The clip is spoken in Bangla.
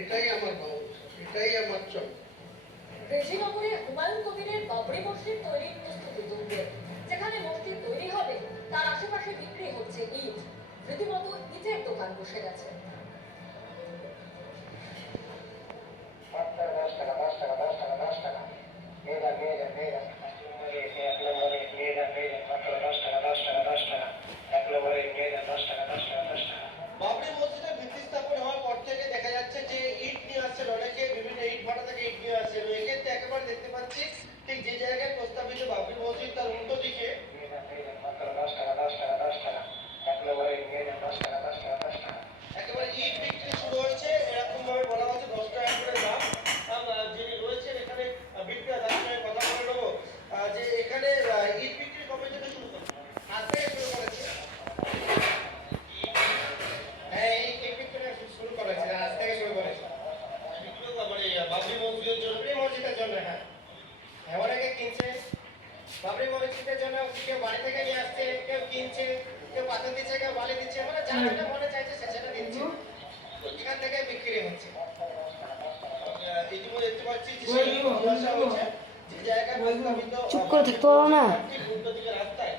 এটাই আমার বাউল, এটাই আমার চল। রেজিনগরে হুমায়ুন কবিরের বাবরি মসজিদ তৈরির প্রস্তুতি চলছে। যেখানে মসজিদ তৈরি হবে তার আশেপাশে বিক্রি হচ্ছে ইট, রীতিমতো ইটের দোকান বসে গেছে। বাবরি মসজিদের ভিত্তি স্থাপন হওয়ার পর থেকে দেখা যাচ্ছে যে ইট নিয়ে আসছেন অনেকে, বিভিন্ন ইট ভাটা থেকে ইট নিয়ে আসছেন। এক্ষেত্রে একেবারে দেখতে পাচ্ছি ঠিক যে জায়গায় প্রস্তাবিত বাবরি মসজিদ তার উল্টো দিকে একেবারে ইট বিক্রি শুরু হয়েছে। এরকম ভাবে বলা হচ্ছে 10 টাকা করে দাম। যিনি রয়েছেন এখানে বিক্রেতা, তার সঙ্গে কথা বলে নেবো যে এখানে ইট বিক্রি কবে থেকে শুরু করেছে? আজ থেকে শুরু করেছে। হ্যাঁ, এই ইট বিক্রি শুরু করেছে, আজ থেকে শুরু করেছে। বিক্রি মানে বাবরি মসজিদের জন্য, এই মসজিদের জন্য। হ্যাঁ, অনেকে কিনছে বাবরি মসজিদের জন্য, কেউ বাড়ি থেকে নিয়ে আসছে, কেউ কিনছে, কেউ পাথর দিচ্ছে, কেউ বালি দিচ্ছে, মানে যার যেটা মনে চাইছে সে সেটা দিচ্ছে। এখান থেকে বিক্রি হচ্ছে। ইতিমধ্যে দেখতে পাচ্ছি যে সেই আসা হচ্ছে যে জায়গায় প্রস্তাবিত চুপ করে থাকতে পারো না। উল্টো দিকে রাস্তায়